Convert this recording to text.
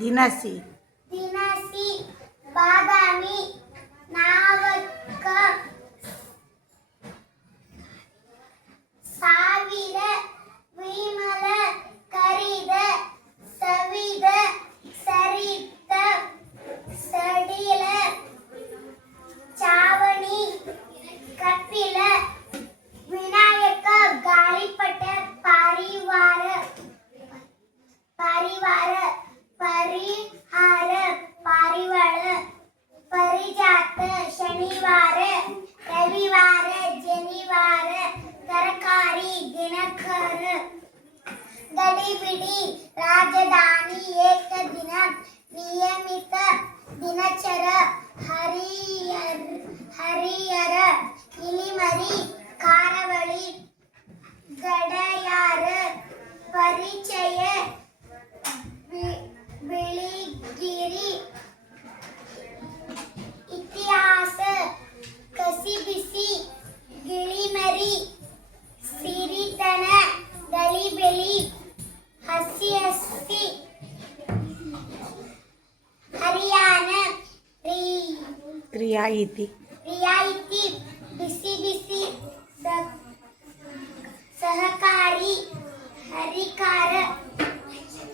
ದಿನಸಿ ದಿನಸಿ ಬಾದಾಮಿ ನಾವಕ ಸಾವಿರ ವಿಮಲ ಕರಿದ ಸವಿದ ಸರಿತ ಸಡಿಲ ಚಾವಣಿ ಕಪಿಲ ವಿನಾಯಕ ಗಾಳಿಪಟ ಪಾರಿವಾರ ಪಾರಿವಾರ ಪರಿಹಾರ ಪಾರಿವಾಳ ಪರಿಜಾತ ಶನಿವಾರ ರವಿವಾರ ಜನಿವಾರ ತರಕಾರಿ ದಿನಕರ ಗಡಿಬಿಡಿ ರಾಜಧಾನಿ ಏಕದಿನ ನಿಯಮಿತ ದಿನಚರ ಹರಿಹರ ಇಲಿಮರಿ ಕಾರವಳಿ ಗಡಯಾರ ಪರಿಚಯ ಬಿಳಿಗಿರಿ ಇತಿಹಾಸ ಕಸಿಬಿಸಿ ಗಿಳಿಮರಿ ಸಿರಿತನ ಗಲಿಬಿಲಿ ಹಸಿ ಹಸಿ ಹರಿಯಾಣ ರಿಯಾಯಿತಿ ರಿಯಾಯಿತಿ ಬಿಸಿ ಬಿಸಿ ಸಹಕಾರಿ ಹರಿಕಾರ